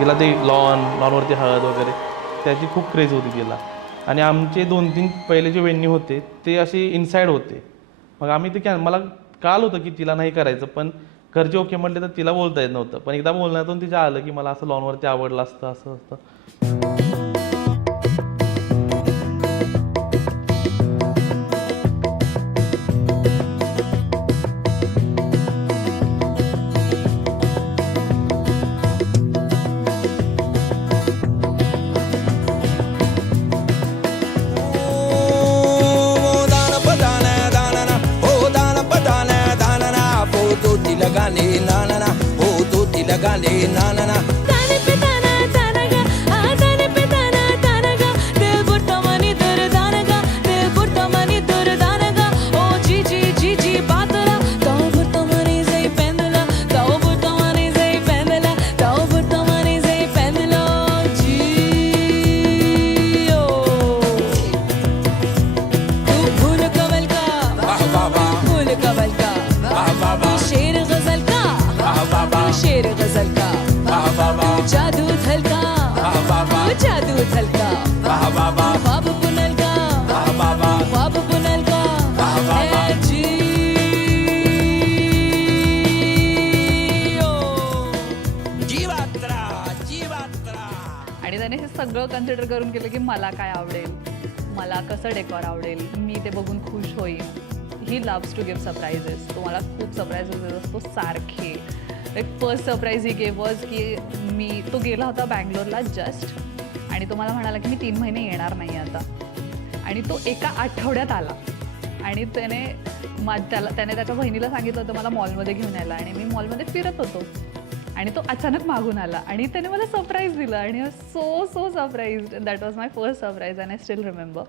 तिला ते लॉनवरती हळद वगैरे त्याची खूप क्रेज होती तिला. आणि आमचे 2-3 पहिले जे वेन्यू होते ते असे इनसाईड होते. मग आम्ही ते मला कळालं होतं की तिला नाही करायचं, पण घरचे ओके म्हटले तर तिला बोलता येत नव्हतं. पण एकदा बोलण्यातून तिच्या आलं की मला असं लॉनवरती आवडलं असतं, असं असतं. शेर गजल का जादू झलका जादू झलका ख्वाब बुनल का ख्वाब बुनल का है जी जीवात्रा जीवात्रा. आणि त्याने हे सगळं कन्सिडर करून केलं की मला काय आवडेल, मला कसं डेकॉर आवडेल, मी ते बघून खुश होईन. He loves to give surprises. तो मला खूप सरप्राइजेस देत असतो सारखे. एक first surprise he gave was की तो गेला होता बँगलोरला जस्ट आणि तो मला म्हणाला की मी 3 महिने येणार नाही आता. आणि तो एका आठवड्यात आला आणि त्याने त्याच्या बहिणीला सांगितलं होतं मला मॉलमध्ये घेऊन यायला. आणि मी मॉलमध्ये फिरत होतो आणि तो अचानक मागून आला आणि त्याने मला सरप्राईज दिलं. आणि so surprise. That was my first surprise and I still remember.